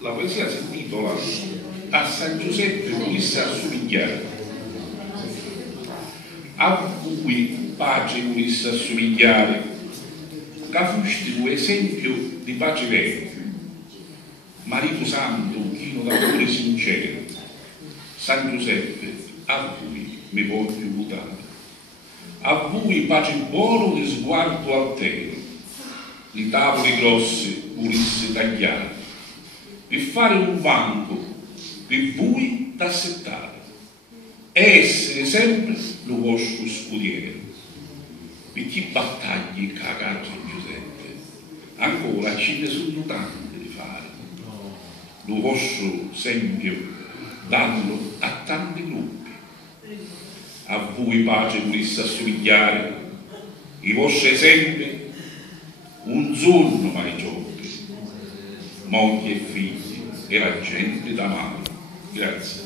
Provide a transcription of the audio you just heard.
La poesia si intitola A San Giuseppe volesse assomigliare. A cui pace volesse assomigliare, che fusti un esempio di pace vera, marito santo, chino d'amore sincero, San Giuseppe, a voi mi voglio mutare, a voi pace buono di sguardo altero, di tavole grosse volesse tagliare, per fare un banco per voi da settare e essere sempre lo vostro scudiere. Per chi battagli cagare San Giuseppe, ancora ce ne sono tante di fare. Lo vostro esempio danno a tanti gruppi. A voi pace volesse assomigliare, i vostri esempi un giorno mai giorni, moglie e figli e la gente da mano. Grazie.